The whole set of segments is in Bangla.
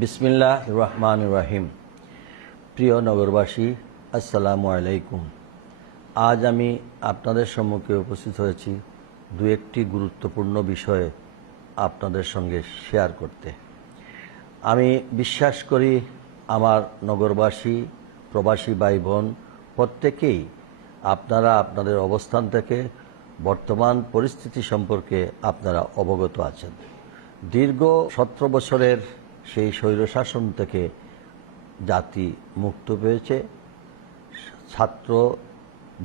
বিসমিল্লাহ রহমান রাহিম প্রিয় নগরবাসী, আসসালামু আলাইকুম। আজ আমি আপনাদের সম্মুখে উপস্থিত হয়েছি দু একটি গুরুত্বপূর্ণ বিষয়ে আপনাদের সঙ্গে শেয়ার করতে। আমি বিশ্বাস করি আমার নগরবাসী, প্রবাসী ভাই বোন প্রত্যেকেই আপনারা আপনাদের অবস্থান থেকে বর্তমান পরিস্থিতি সম্পর্কে আপনারা অবগত আছেন। দীর্ঘ সতেরো বছরের সেই স্বৈরশাসন থেকে জাতি মুক্ত পেয়েছে, ছাত্র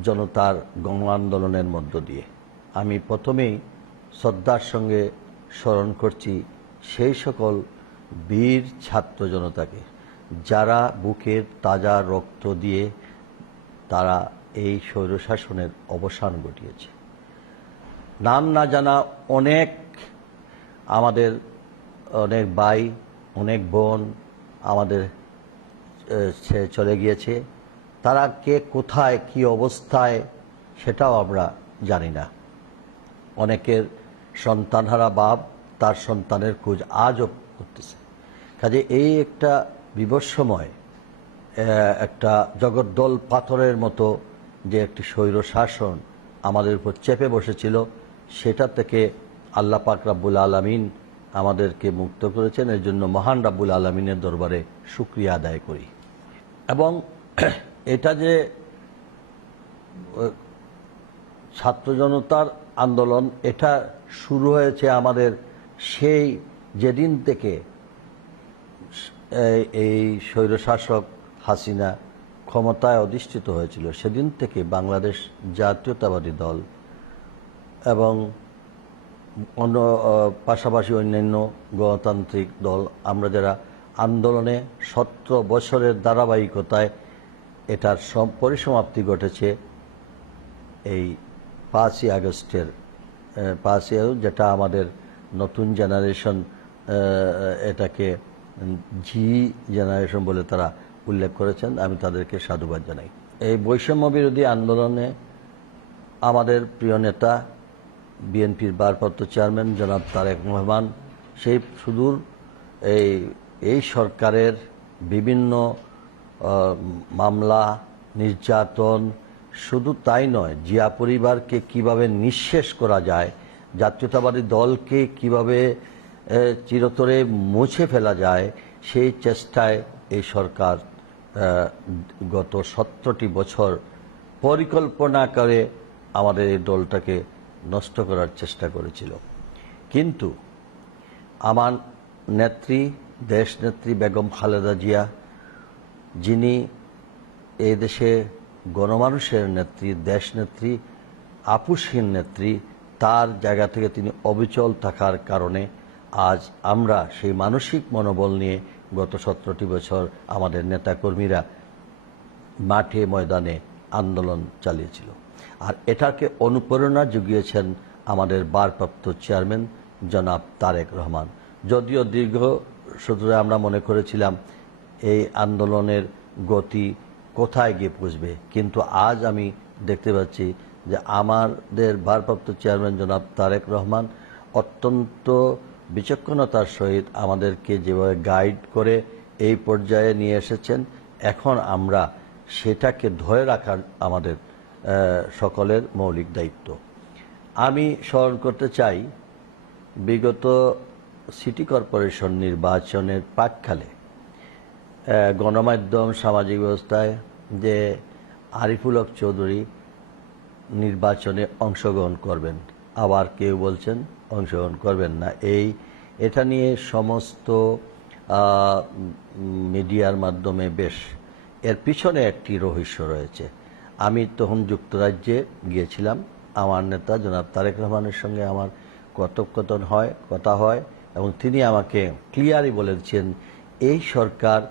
জনতার গণ আন্দোলনের মধ্য দিয়ে। আমি প্রথমেই শ্রদ্ধার সঙ্গে স্মরণ করছি সেই সকল বীর ছাত্র জনতাকে, যারা বুকের তাজা রক্ত দিয়ে তারা এই স্বৈরশাসনের অবসান ঘটিয়েছে। নাম না জানা অনেক আমাদের, অনেক ভাই অনেক বোন আমাদের চলে গিয়েছে। তারা কে কোথায়, কি অবস্থায়, সেটাও আমরা জানি না। অনেকের সন্তানহারা বাপ তার সন্তানের খোঁজ আজও করতেছে। কাজে এই একটা বিবস্ময় একটা জগদ্দল পাথরের মতো যে একটি স্বৈর শাসন আমাদের উপর চেপে বসেছিল, সেটা থেকে আল্লাহ পাক রাব্বুল আলমিন আমাদেরকে মুক্ত করেছেন। এর জন্য মহান রাব্বুল আলমিনের দরবারে সুক্রিয়া আদায় করি। এবং এটা যে ছাত্র জনতার আন্দোলন, এটা শুরু হয়েছে আমাদের সেই যেদিন থেকে এই- স্বৈরশাসক হাসিনা ক্ষমতায় অধিষ্ঠিত হয়েছিল, সেদিন থেকে বাংলাদেশ জাতীয়তাবাদী দল এবং অন্য পাশাপাশি অন্যান্য গণতান্ত্রিক দল, আমরা যারা আন্দোলনে সতেরো বছরের ধারাবাহিকতায় এটার পরিসমাপ্তি ঘটেছে এই পাঁচই আগস্টের পাঁচই আগস্ট যেটা আমাদের নতুন জেনারেশন এটাকে জি জেনারেশন বলে তারা উল্লেখ করেছেন, আমি তাদেরকে সাধুবাদ জানাই। এই বৈষম্য বিরোধী আন্দোলনে আমাদের প্রিয় নেতা বিএনপির ভারপ্রাপ্ত চেয়ারম্যান জনাব তারেক রহমান, সেই সুদূর এই এই সরকারের বিভিন্ন মামলা, নির্যাতন, শুধু তাই নয়, জিয়া পরিবারকে কীভাবে নিঃশেষ করা যায়, জাতীয়তাবাদী দলকে কীভাবে চিরতরে মুছে ফেলা যায়, সেই চেষ্টায় এই সরকার গত সতেরোটি বছর পরিকল্পনা করে আমাদের এই দলটাকে নষ্ট করার চেষ্টা করেছিল। কিন্তু আমার নেত্রী, দেশনেত্রী বেগম খালেদা জিয়া, যিনি এই দেশে গণমানুষের নেত্রী, দেশনেত্রী আপুসহীন নেত্রী, তার জায়গা থেকে তিনি অবিচল থাকার কারণে আজ আমরা সেই মানসিক মনোবল নিয়ে গত সতেরোটি বছর আমাদের নেতাকর্মীরা মাঠে ময়দানে আন্দোলন চালিয়েছিল। আর এটাকে অনুপ্রেরণা জুগিয়েছেন আমাদের ভারপ্রাপ্ত চেয়ারম্যান জনাব তারেক রহমান। যদিও দীর্ঘ সূত্রে আমরা মনে করেছিলাম এই আন্দোলনের গতি কোথায় গিয়ে পৌঁছবে কিন্তু আজ আমি দেখতে পাচ্ছি যে আমাদের ভারপ্রাপ্ত চেয়ারম্যান জনাব তারেক রহমান অত্যন্ত বিচক্ষণতার সহিত আমাদেরকে যেভাবে গাইড করে এই পর্যায়ে নিয়ে এসেছেন, এখন আমরা সেটাকে ধরে রাখার আমাদের সকলের মৌলিক দায়িত্ব। আমি স্মরণ করতে চাই, বিগত সিটি কর্পোরেশন নির্বাচনের প্রাককালে গণমাধ্যম, সামাজিক ব্যবস্থায় যে আরিফুল হক চৌধুরী নির্বাচনে অংশগ্রহণ করবেন, আবার কেউ বলছেন অংশগ্রহণ করবেন না। এই, এটা নিয়ে সমস্ত মিডিয়ার মাধ্যমে বেশ, এর পিছনে একটি রহস্য রয়েছে। আমি তখন যুক্তরাজ্যে গিয়েছিলাম। আমার নেতা জনাব তারেক রহমানের সঙ্গে আমার কথোপকথন হয়, কথা হয় এবং তিনি আমাকে ক্লিয়ারই বলেছেন, এই সরকার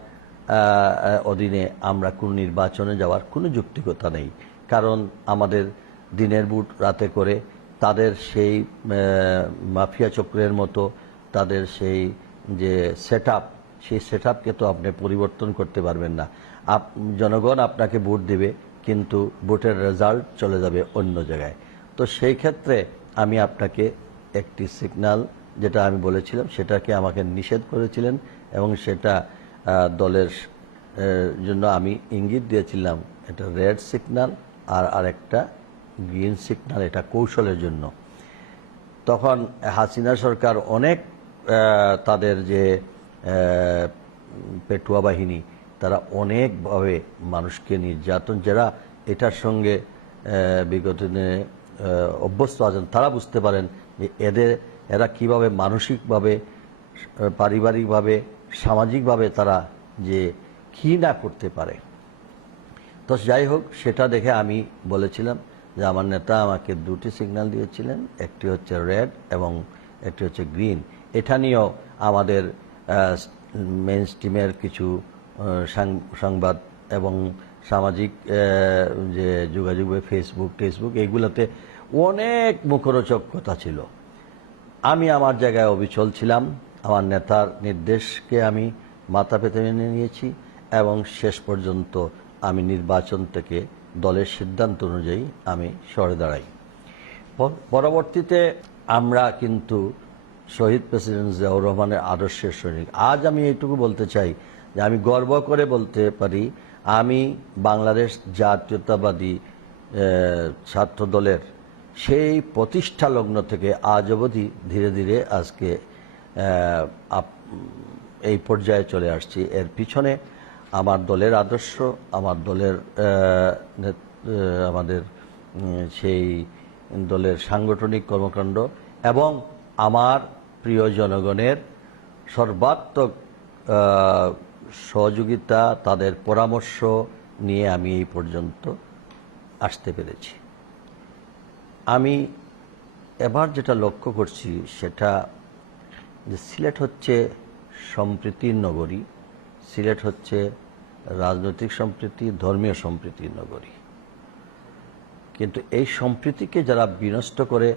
অধীনে আমরা কোনো নির্বাচনে যাওয়ার কোনো যুক্তিকতা নেই। কারণ আমাদের দিনের বুট রাতে করে তাদের সেই মাফিয়া চক্রের মতো তাদের সেই যে সেট সেই সেট তো আপনি পরিবর্তন করতে পারবেন না। আপ, জনগণ আপনাকে ভোট দেবে কিন্তু ভোটের রেজাল্ট চলে যাবে অন্য জায়গায়। তো সেই ক্ষেত্রে আমি আপনাকে একটি সিগনাল যেটা আমি বলেছিলাম, সেটাকে আমাকে নিষেধ করেছিলেন এবং সেটা দলের জন্য আমি ইঙ্গিত দিয়েছিলাম। এটা রেড সিগনাল আর আরেকটা গ্রিন সিগনাল এটা কৌশলের জন্য। তখন হাসিনা সরকার অনেক তাদের যে পেটুয়া বাহিনী তারা অনেকভাবে মানুষকে নির্যাতন, যারা এটার সঙ্গে বিগত দিনে অভ্যস্ত আছেন, তারা বুঝতে পারেন যে এদের, এরা কীভাবে মানসিকভাবে, পারিবারিকভাবে, সামাজিকভাবে তারা যে কী না করতে পারে। তো যাই হোক, সেটা দেখে আমি বলেছিলাম যে আমার নেতা আমাকে দুটি সিগন্যাল দিয়েছিলেন, একটি হচ্ছে রেড এবং একটি হচ্ছে গ্রিন। এটা নিয়েও আমাদের মেন স্ট্রিমের কিছু সংবাদ এবং সামাজিক যে যোগাযোগ ফেসবুক টেসবুক, এগুলোতে অনেক মুখরোচক কথা ছিল। আমি আমার জায়গায় অবিচল ছিলাম। আমার নেতার নির্দেশকে আমি মাথা পেতে মেনে নিয়েছি এবং শেষ পর্যন্ত আমি নির্বাচন থেকে দলের সিদ্ধান্ত অনুযায়ী আমি সরে দাঁড়াই। পরবর্তীতে আমরা কিন্তু শহীদ প্রেসিডেন্ট জিয়াউর রহমানের আদর্শের সৈনিক। আজ আমি এইটুকু বলতে চাই যে আমি গর্ব করে বলতে পারি, আমি বাংলাদেশ জাতীয়তাবাদী ছাত্র দলের সেই প্রতিষ্ঠা লগ্ন থেকে আজ অবধি ধীরে ধীরে আজকে এই পর্যায়ে চলে আসছি। এর পিছনে আমার দলের আদর্শ, আমার দলের আমাদের সেই দলের সাংগঠনিক কর্মকাণ্ড এবং আমার প্রিয় জনগণের সর্বাত্মক সহযোগিতা, তাদের পরামর্শ নিয়ে আমি এই পর্যন্ত আসতে পেরেছি। আমি এবার যেটা লক্ষ্য করছি সেটা যে সিলেট হচ্ছে সম্প্রীতির নগরী, সিলেট হচ্ছে রাজনৈতিক সম্প্রীতি, ধর্মীয় সম্প্রীতির নগরী। কিন্তু এই সম্প্রীতিকে যারা বিনষ্ট করে,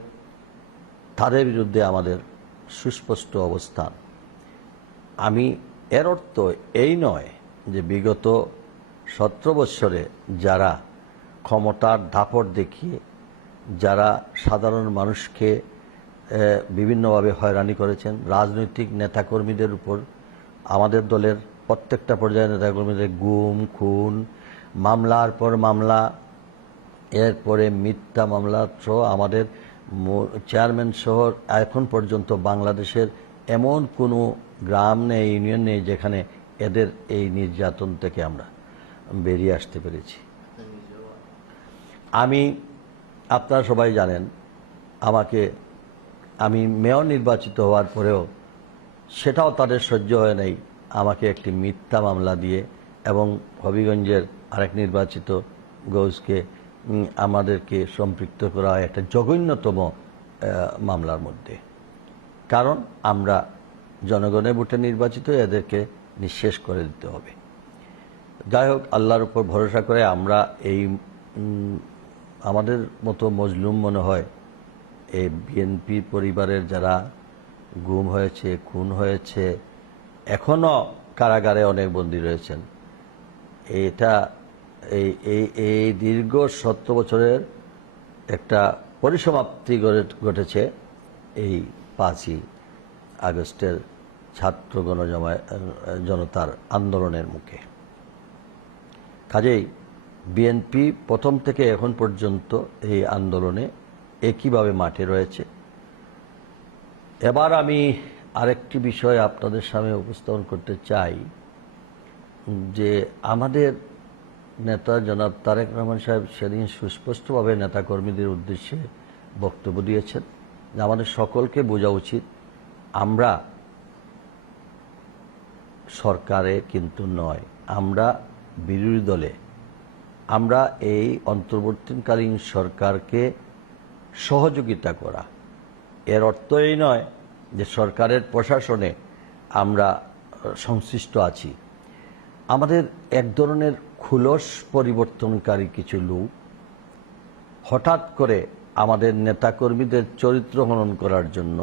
তাদের বিরুদ্ধে আমাদের সুস্পষ্ট অবস্থান। আমি এর অর্থ এই নয় যে বিগত সতেরো বৎসরে যারা ক্ষমতার দাপট দেখিয়ে, যারা সাধারণ মানুষকে বিভিন্নভাবে হয়রানি করেছেন, রাজনৈতিক নেতাকর্মীদের উপর, আমাদের দলের প্রত্যেকটা পর্যায়ের নেতাকর্মীদের গুম, খুন, মামলার পর মামলা এরপরে মিথ্যা মামলা, সহ আমাদের চেয়ারম্যান সহ এখন পর্যন্ত বাংলাদেশের এমন কোনো গ্রাম নেই, ইউনিয়ন নেই যেখানে এদের এই নির্যাতন থেকে আমরা বেরিয়ে আসতে পেরেছি। আমি, আপনারা সবাই জানেন, আমাকে, আমি মেয়র নির্বাচিত হওয়ার পরেও সেটাও তাদের সহ্য হয় নাই। আমাকে একটি মিথ্যা মামলা দিয়ে এবং হবিগঞ্জের আরেক নির্বাচিত গৌসকে আমাদেরকে সম্পৃক্ত করা একটা জঘন্যতম মামলার মধ্যে। কারণ আমরা জনগণের ভোটে নির্বাচিত, এদেরকে নিঃশেষ করে দিতে হবে। যাই হোক, আল্লাহর উপর ভরসা করে আমরা এই আমাদের মতো মজলুম মনে হয়, এই বিএনপি পরিবারের যারা গুম হয়েছে, খুন হয়েছে এখনও কারাগারে অনেক বন্দী রয়েছেন। এটা, এই এই এই দীর্ঘ সত্তর বছরের একটা পরিসমাপ্তি ঘটে- ঘটেছে এই পাঁচই আগস্টের ছাত্র গণজমায় জনতার আন্দোলনের মুখে। কাজেই বিএনপি প্রথম থেকে এখন পর্যন্ত এই আন্দোলনে একইভাবে মাঠে রয়েছে। এবার আমি আরেকটি বিষয় আপনাদের সামনে উপস্থাপন করতে চাই, যে আমাদের নেতা জনাব তারেক রহমান সাহেব সেদিন সুস্পষ্টভাবে নেতাকর্মীদের উদ্দেশ্যে বক্তব্য দিয়েছেন। যে আমাদের সকলকে বোঝা উচিত, আমরা সরকারে কিন্তু নয়, আমরা বিরোধী দলে। আমরা এই অন্তর্বর্তীকালীন সরকারকে সহযোগিতা করা। এর অর্থ এই নয় যে সরকারের প্রশাসনে আমরা সংশ্লিষ্ট আছি। আমাদের এক ধরনের খুলস পরিবর্তনকারী কিছু লোক হঠাৎ করে আমাদের নেতাকর্মীদের চরিত্র হনন করার জন্য,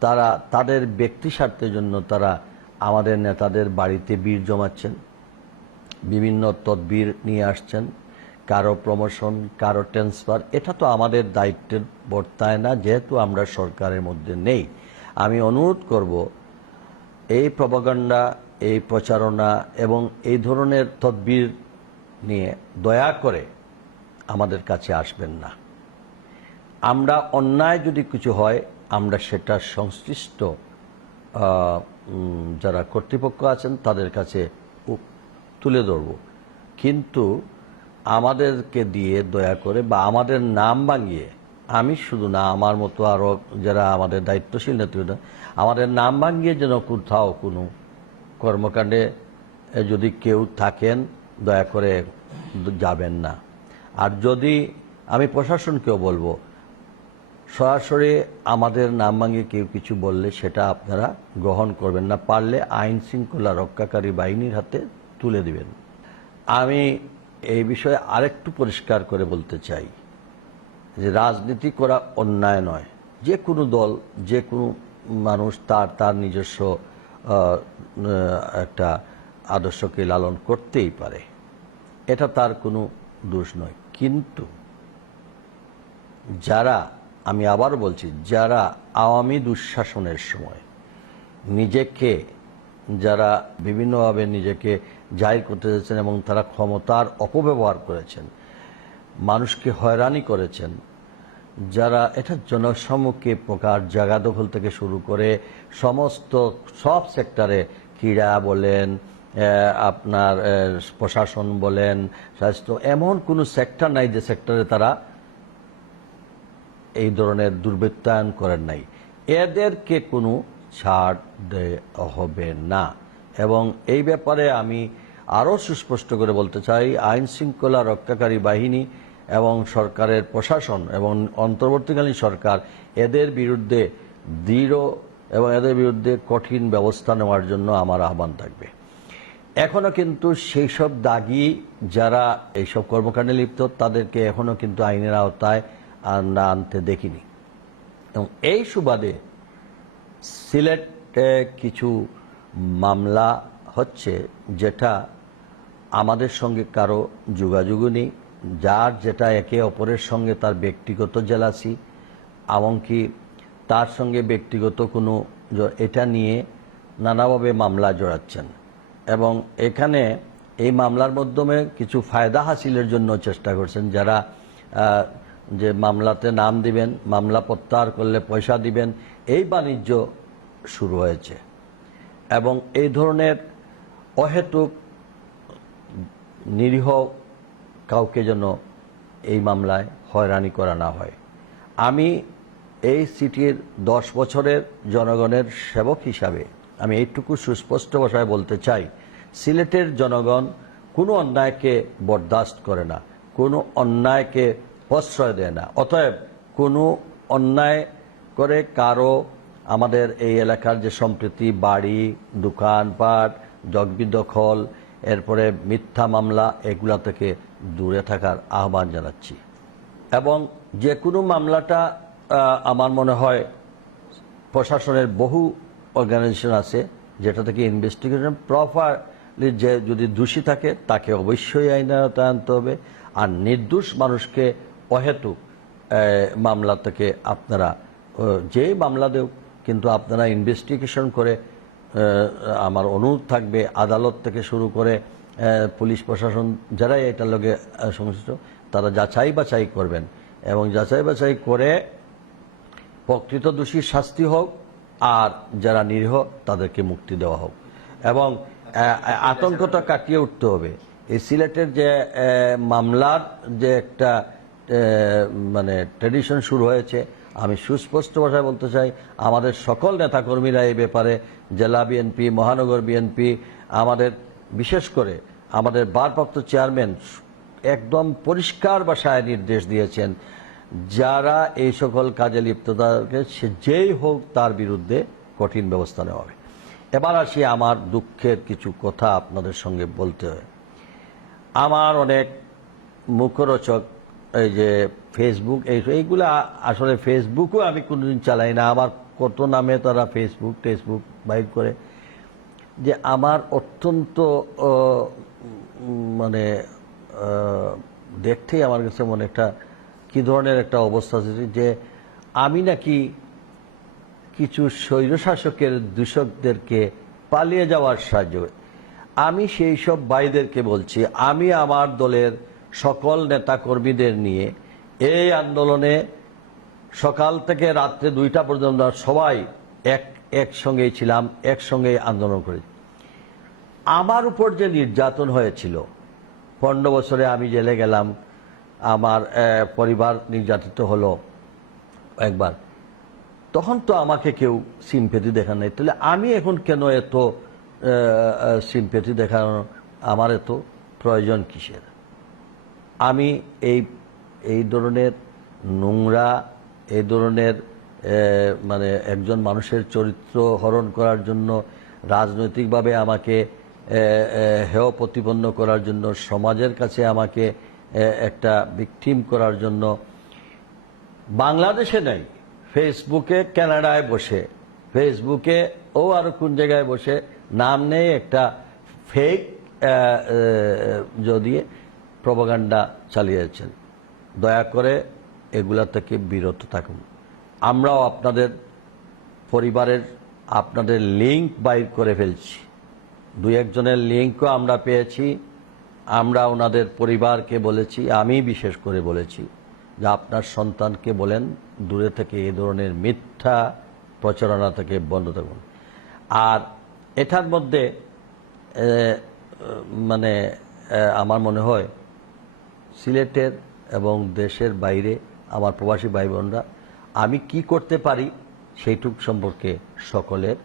তারা তাদের ব্যক্তি স্বার্থের জন্য তারা আমাদের নেতাদের বাড়িতে বীর জমাচ্ছেন, বিভিন্ন তদবির নিয়ে আসছেন, কারও প্রমোশন কারও ট্রান্সফার এটা তো আমাদের দায়িত্বের বর্তায় না, যেহেতু আমরা সরকারের মধ্যে নেই। আমি অনুরোধ করব, এই প্রবাগান্ডা এই প্রচারণা এবং এই ধরনের তদবির নিয়ে দয়া করে আমাদের কাছে আসবেন না। আমরা অন্যায় যদি কিছু হয়, আমরা সেটা সংশ্লিষ্ট যারা কর্তৃপক্ষ আছেন তাদের কাছে তুলে ধরব। কিন্তু আমাদেরকে দিয়ে দয়া করে বা আমাদের নাম ভাঙিয়ে, আমি শুধু না, আমার মতো আরও যারা আমাদের দায়িত্বশীল নেতৃত্ব, আমাদের নাম ভাঙিয়ে যেন কোথাও কোনো কর্মকাণ্ডে যদি কেউ থাকেন, দয়া করে যাবেন না। আর যদি আমি প্রশাসনকেও বলব সরাসরি আমাদের নাম ভাঙিয়ে কেউ কিছু বললে সেটা আপনারা গ্রহণ করবেন না, পারলে আইন শৃঙ্খলা রক্ষাকারী বাহিনীর হাতে তুলে দিবেন। আমি এই বিষয়ে আরেকটু পরিষ্কার করে বলতে চাই যে রাজনীতি করা অন্যায় নয়। যে কোনো দল, যে কোনো মানুষ তার তার নিজস্ব একটা আদর্শকে লালন করতেই পারে। এটা তার কোনো দোষ নয়। কিন্তু যারা আমি আবার বলছি, যারা আওয়ামী দুঃশাসনের সময় নিজেকে, যারা বিভিন্নভাবে নিজেকে জাহির করতে যাচ্ছেন এবং তারা ক্ষমতার অপব্যবহার করেছেন, মানুষকে হয়রানি করেছেন, যারা এটা জনসম্মুখে প্রকার জায়গা দখল থেকে শুরু করে সমস্ত সব সেক্টরে ক্রীড়া বলেন আপনার প্রশাসন বলেন, স্বাস্থ্য, এমন কোনো সেক্টর নাই যে সেক্টরে তারা এই ধরনের দুর্বৃত্তায়ন করেন নাই। এদেরকে কোনো ছাড় দেওয়া হবে না। এবং এই ব্যাপারে আমি আরও সুস্পষ্ট করে বলতে চাই, আইন শৃঙ্খলা রক্ষাকারী বাহিনী এবং সরকারের প্রশাসন এবং অন্তর্বর্তীকালীন সরকার এদের বিরুদ্ধে দৃঢ় এবং এদের বিরুদ্ধে কঠিন ব্যবস্থা নেওয়ার জন্য আমার আহ্বান থাকবে। এখনও কিন্তু সেই সব দাগি যারা এইসব কর্মকাণ্ডে লিপ্ত, তাদেরকে এখনও কিন্তু আইনের আওতায় আনা আনতে দেখিনি। এবং এই সুবাদে সিলেটে কিছু মামলা হচ্ছে যেটা আমাদের সঙ্গে কারও যোগাযোগও নেই। যার যেটা একে অপরের সঙ্গে তার ব্যক্তিগত জেলাসি এমনকি তার সঙ্গে ব্যক্তিগত কোনো এটা নিয়ে নানাভাবে মামলা জড়াচ্ছেন। এবং এখানে এই মামলার মাধ্যমে কিছু ফায়দা হাসিলের জন্য চেষ্টা করছেন যারা যে মামলাতে নাম দিবেন, মামলা প্রত্যাহার করলে পয়সা দিবেন, এই বাণিজ্য শুরু হয়েছে। এবং এই ধরনের অহেতুক, নিরীহ কাউকে যেন এই মামলায় হয়রানি করা না হয়। আমি এই সিটির দশ বছরের জনগণের সেবক হিসাবে, আমি এইটুকু সুস্পষ্ট ভাষায় বলতে চাই, সিলেটের জনগণ কোনো অন্যায়কে বরদাস্ত করে না। কোনো অন্যায়কে প্রশ্রয় দেয় না। অতএব কোনো অন্যায় করে কারও আমাদের এই এলাকার যে সম্প্রীতি, বাড়ি দোকানপাট জগবিদখল, এরপরে মিথ্যা মামলা, এগুলা থেকে দূরে থাকার আহ্বান জানাচ্ছি। এবং যে কোনো মামলাটা আমার মনে হয় প্রশাসনের বহু অর্গানাইজেশন আছে, যেটা থেকে ইনভেস্টিগেশন প্রপারলি যে যদি দোষী থাকে, তাকে অবশ্যই আইনের আনতে হবে। আর নির্দোষ মানুষকে অহেতুক মামলা থেকে আপনারা যে মামলা দেও কিন্তু আপনারা ইনভেস্টিগেশন করে আমার অনুরোধ থাকবে, আদালত থেকে শুরু করে পুলিশ প্রশাসন যারাই এটার লগে সংশ্লিষ্ট, তারা যাচাই বাছাই করবেন। এবং যাচাই বাছাই করে প্রকৃত দোষীর শাস্তি হোক, আর যারা নিরীহ, তাদেরকে মুক্তি দেওয়া হোক। এবং আতঙ্কটা কাটিয়ে উঠতে হবে। এই সিলেটের যে মামলার যে একটা মানে ট্রেডিশন শুরু হয়েছে। আমি সুস্পষ্ট ভাষায় বলতে চাই, আমাদের সকল নেতাকর্মীরা এই ব্যাপারে, জেলা বিএনপি মহানগর বিএনপি আমাদের, বিশেষ করে আমাদের ভারপ্রাপ্ত চেয়ারম্যান, একদম পরিষ্কার ভাষায় নির্দেশ দিয়েছেন, যারা এই সকল কাজে লিপ্ত তাদেরকে, সে যেই হোক তার বিরুদ্ধে কঠিন ব্যবস্থা নেওয়া হবে। এবার আসি আমার দুঃখের কিছু কথা আপনাদের সঙ্গে বলতে। হয় আমার অনেক মুখরোচক এই যে ফেসবুক এই এইগুলা আসলে ফেসবুকও আমি কোনোদিন চালাই না। আমার কত নামে তারা ফেসবুক টেসবুক বাইর করে। যে আমার অত্যন্ত মানে দেখতেই আমার কাছে মনে একটা, কী ধরনের একটা অবস্থা আছে যে আমি নাকি কিছু স্বৈরশাসকের দূষকদেরকে পালিয়ে যাওয়ার সাহায্য আমি সেই সব ভাইদেরকে বলছি, আমি আমার দলের সকল নেতা কর্মীদের নিয়ে এই আন্দোলনে সকাল থেকে রাত্রে দুইটা পর্যন্ত সবাই এক, একসঙ্গেই ছিলাম, একসঙ্গেই আন্দোলন করি আমার উপর যে নির্যাতন হয়েছিল, পনেরো বছরে আমি জেলে গেলাম, আমার পরিবার নির্যাতিত হলো একবার। তখন তো আমাকে কেউ সিম্পেথি দেখান নাই। তাহলে আমি এখন কেন এত সিম্পেথি দেখানো, আমার এত প্রয়োজন কিসের? আমি এই এই ধরনের নোংরা, এই ধরনের মানে একজন মানুষের চরিত্র হরণ করার জন্য, রাজনৈতিকভাবে আমাকে হেয় প্রতিপন্ন করার জন্য, সমাজের কাছে আমাকে একটা ভিকটিম করার জন্য, বাংলাদেশে নেই, ফেসবুকে কানাডায় বসে, ফেসবুকে ও আর কোন জায়গায় বসে, নাম নেই একটা ফেক যদি প্রপাগান্ডা চালিয়েছেন। দয়া করে এগুলা থেকে বিরত থাকুন। আমরাও আপনাদের পরিবারের আপনাদের লিঙ্ক বাইর করে ফেলছি। দুই একজনের লিঙ্কও আমরা পেয়েছি। আমরা ওনাদের পরিবারকে বলেছি, আমি বিশেষ করে বলেছি যে আপনার সন্তানকে বলেন, দূরে থেকে এ ধরনের মিথ্যা প্রচারণা থেকে বন্ধ থাকুন। আর এটার মধ্যে মানে আমার মনে হয় সিলেটের এবং দেশের বাইরে আমার প্রবাসী ভাই বোনরা আমি কি করতে পারি সেইটুক সম্পর্কে সকলের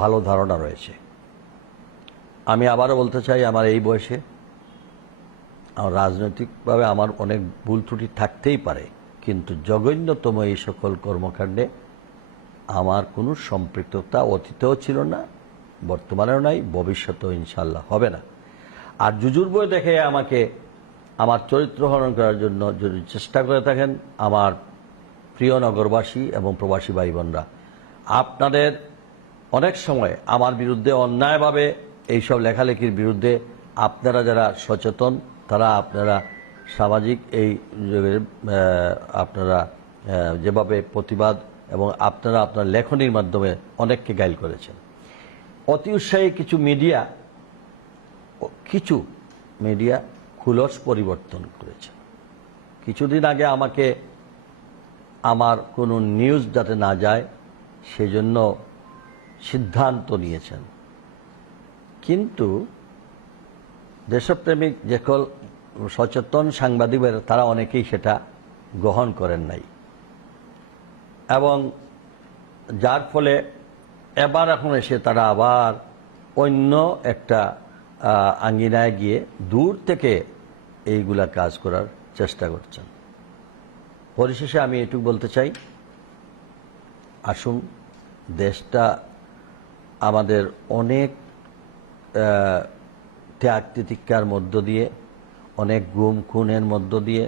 ভালো ধারণা রয়েছে। আমি আবারও বলতে চাই, আমার এই বয়সে আমার রাজনৈতিকভাবে আমার অনেক ভুল ত্রুটি থাকতেই পারে, কিন্তু জঘন্যতম এই সকল কর্মকাণ্ডে আমার কোনো সম্পৃক্ততা অতীতেও ছিল না, বর্তমানেও নাই, ভবিষ্যতেও ইনশাল্লাহ হবে না। আর জুজুর বই দেখে আমাকে আমার চরিত্র হরণ করার জন্য যদি চেষ্টা করে থাকেন, আমার প্রিয় নগরবাসী এবং প্রবাসী ভাই বোনরা আপনাদের অনেক সময় আমার বিরুদ্ধে অন্যায়ভাবে এইসব লেখালেখির বিরুদ্ধে আপনারা যারা সচেতন, তারা আপনারা সামাজিক এই আপনারা যেভাবে প্রতিবাদ এবং আপনারা আপনার লেখনীর মাধ্যমে অনেককে গাইল করেছেন। অতি উৎসাহী কিছু মিডিয়া কিছু মিডিয়া খুলস পরিবর্তন করেছে। কিছুদিন আগে আমাকে আমার কোনো নিউজ যাতে না যায়, সেজন্য সিদ্ধান্ত নিয়েছেন। কিন্তু দেশপ্রেমিক যে সকল সচেতন সাংবাদিকের তারা অনেকেই সেটা গ্রহণ করেন নাই। এবং যার ফলে এবার এখন এসে তারা আবার অন্য একটা আঙ্গিনায় গিয়ে দূর থেকে এইগুলা কাজ করার চেষ্টা করছেন। পরিশেষে আমি এটুকু বলতে চাই, আসুন, দেশটা আমাদের অনেক ত্যাগ তিতিক্ষার মধ্য দিয়ে, অনেক গুম খুনের মধ্য দিয়ে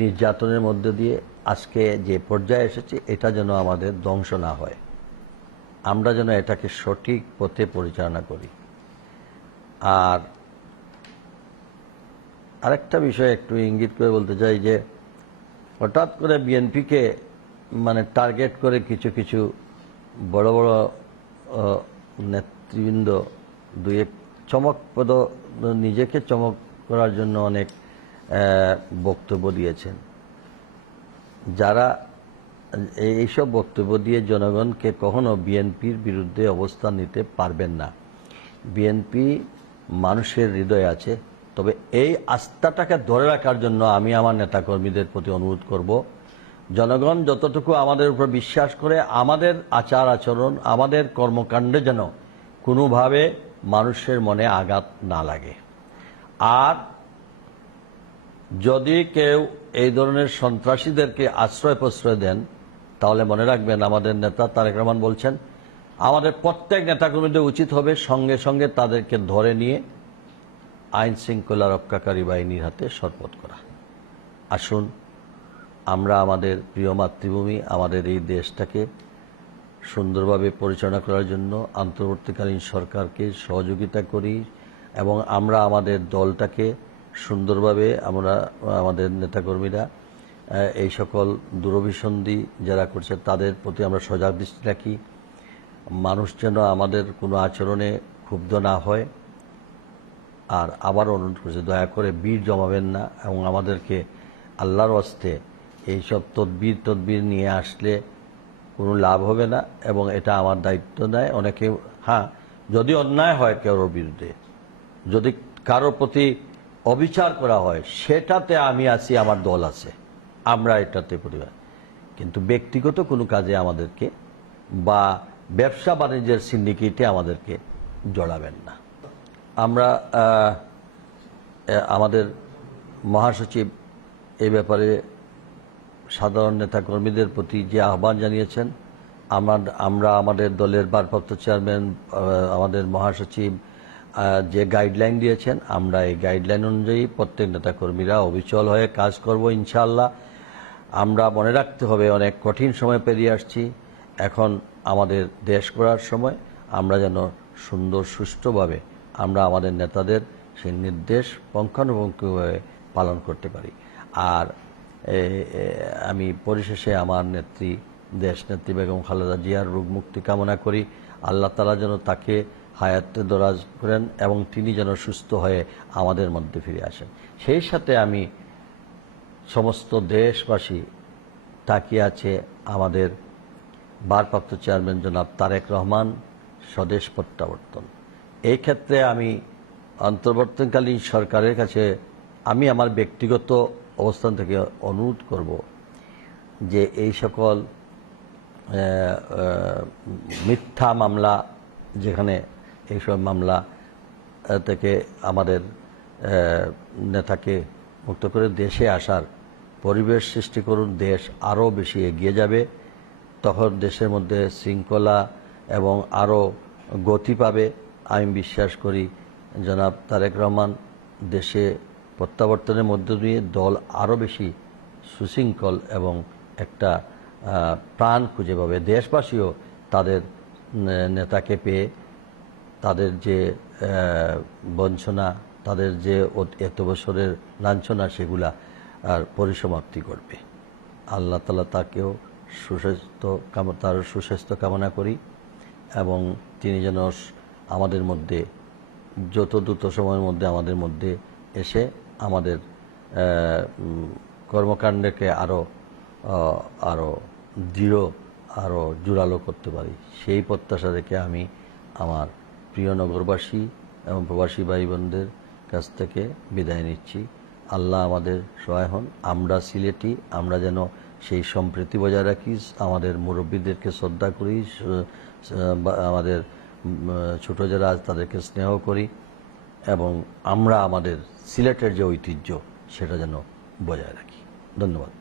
নির্যাতনের মধ্য দিয়ে আজকে যে পর্যায়ে এসেছে, এটা যেন আমাদের ধ্বংস না হয়। আমরা যেন এটাকে সঠিক পথে পরিচালনা করি। আর আরেকটা বিষয় একটু ইঙ্গিত করে বলতে চাই যে, হঠাৎ করে বিএনপিকে মানে টার্গেট করে কিছু কিছু বড় বড় নেতৃবৃন্দ দুই এক চমকপ্রদ, নিজেকে চমক করার জন্য অনেক বক্তব্য দিয়েছেন। যারা এইসব বক্তব্য দিয়ে জনগণকে কখনো বিএনপির বিরুদ্ধে অবস্থান নিতে পারবেন না। বিএনপি মানুষের হৃদয়ে আছে। তবে এই আস্থাটাকে ধরে রাখার জন্য আমি আমার নেতাকর্মীদের প্রতি অনুরোধ করব, জনগণ যতটুকু আমাদের উপর বিশ্বাস করে আমাদের আচার আচরণ, আমাদের কর্মকাণ্ডে যেন কোনোভাবে মানুষের মনে আঘাত না লাগে। আর যদি কেউ এই ধরনের সন্ত্রাসীদেরকে আশ্রয় প্রশ্রয় দেন তাহলে মনে রাখবেন আমাদের নেতা তারেক রহমান বলছেন, আমাদের প্রত্যেক নেতাকর্মীদের উচিত হবে সঙ্গে সঙ্গে তাদেরকে ধরে নিয়ে আইন শৃঙ্খলা রক্ষাকারী বাহিনীর হাতে শপথ করা। আসুন, আমরা আমাদের প্রিয় মাতৃভূমি, আমাদের এই দেশটাকে সুন্দরভাবে পরিচালনা করার জন্য আন্তর্বর্তীকালীন সরকারকে সহযোগিতা করি এবং আমরা আমাদের দলটাকে সুন্দরভাবে আমরা, আমাদের নেতাকর্মীরা এই সকল দূরভিসন্ধি যারা করছে, তাদের প্রতি আমরা সজাগ দৃষ্টি রাখি। মানুষ যেন আমাদের কোনো আচরণে ক্ষুব্ধ না হয়। আর আবার অনুরোধ করছে, দয়া করে বীর জমাবেন না এবং আমাদেরকে আল্লাহর হস্তে এইসব তদবির তদবির নিয়ে আসলে কোনো লাভ হবে না এবং এটা আমার দায়িত্ব নেয়। অনেকে হ্যাঁ যদি অন্যায় হয় কারোর বিরুদ্ধে, যদি কারোর প্রতি অবিচার করা হয়, সেটাতে আমি আছি, আমার দল আছে। আমরা এটাতে পরিবার। কিন্তু ব্যক্তিগত কোনো কাজে আমাদেরকে বা ব্যবসা বাণিজ্যের সিন্ডিকেটে আমাদেরকে জড়াবেন না। আমরা আমাদের মহাসচিব এই ব্যাপারে সাধারণ নেতাকর্মীদের প্রতি যে আহ্বান জানিয়েছেন, আমার, আমরা আমাদের দলের ভারপ্রাপ্ত চেয়ারম্যান আমাদের মহাসচিব যে গাইডলাইন দিয়েছেন, আমরা এই গাইডলাইন অনুযায়ী প্রত্যেক নেতাকর্মীরা অবিচল হয়ে কাজ করব ইনশাআল্লাহ। আমরা মনে রাখতে হবে, অনেক কঠিন সময় পেরিয়ে আসছি। এখন আমাদের দেশ গড়ার সময়। আমরা যেন সুন্দর, সুষ্ঠুভাবে আমরা আমাদের নেতাদের সেই নির্দেশ পঙ্খানুপুঙ্খভাবে পালন করতে পারি। আর আমি পরিশেষে আমার নেত্রী দেশ নেত্রী বেগম খালেদা জিয়ার রোগ মুক্তি কামনা করি। আল্লাহ তালা যেন তাকে হায়াতে দরাজ করেন এবং তিনি যেন সুস্থ হয়ে আমাদের মধ্যে ফিরে আসেন। সেই সাথে আমি সমস্ত দেশবাসী তাকিয়ে আছে আমাদের ভারপ্রাপ্ত চেয়ারম্যান জনাব তারেক রহমান স্বদেশ প্রত্যাবর্তন। এই ক্ষেত্রে আমি অন্তর্বর্তীকালীন সরকারের কাছে আমি আমার ব্যক্তিগত অবস্থান থেকে অনুরোধ করব যে এই সকল মিথ্যা মামলা, যেখানে এইসব মামলা থেকে আমাদের নেতাকে মুক্ত করে দেশে আসার পরিবেশ সৃষ্টি করুন, দেশ আরও বেশি এগিয়ে যাবে। তখন দেশের মধ্যে শৃঙ্খলা এবং আরও গতি পাবে। আমি বিশ্বাস করি, জনাব তারেক রহমান, দেশে প্রত্যাবর্তনের মধ্য দিয়ে দল আরও বেশি সুশৃঙ্খল এবং একটা প্রাণ খুঁজে পাবে। দেশবাসীও তাদের নেতাকে পেয়ে তাদের যে বঞ্চনা, তাদের যে, এত বছরের লাঞ্ছনা, সেগুলা আর পরিসমাপ্তি করবে। আল্লাহ তালা তাকেও সুস্বাস্থ্য তার সুস্বাস্থ্য কামনা করি এবং তিনি যেন আমাদের মধ্যে, যত দ্রুত সময়ের মধ্যে আমাদের মধ্যে এসে আমাদের কর্মকাণ্ডকে আরও আরও দৃঢ় আরও জোরালো করতে পারি। সেই প্রত্যাশা রেখে আমি আমার প্রিয় নগরবাসী এবং প্রবাসী ভাই বোনদের কাছ থেকে বিদায় নিচ্ছি। আল্লাহ আমাদের সহায় হন। আমরা সিলেটি, আমরা যেন সেই সম্প্রীতি বজায় রাখি। আমাদের মুরব্বীদেরকে শ্রদ্ধা করি আমাদের ছোট যারা আছে তাদেরকে স্নেহ করি এবং আমরা আমাদের সিলেটের যে ঐতিহ্য সেটা যেন বজায় রাখি। ধন্যবাদ।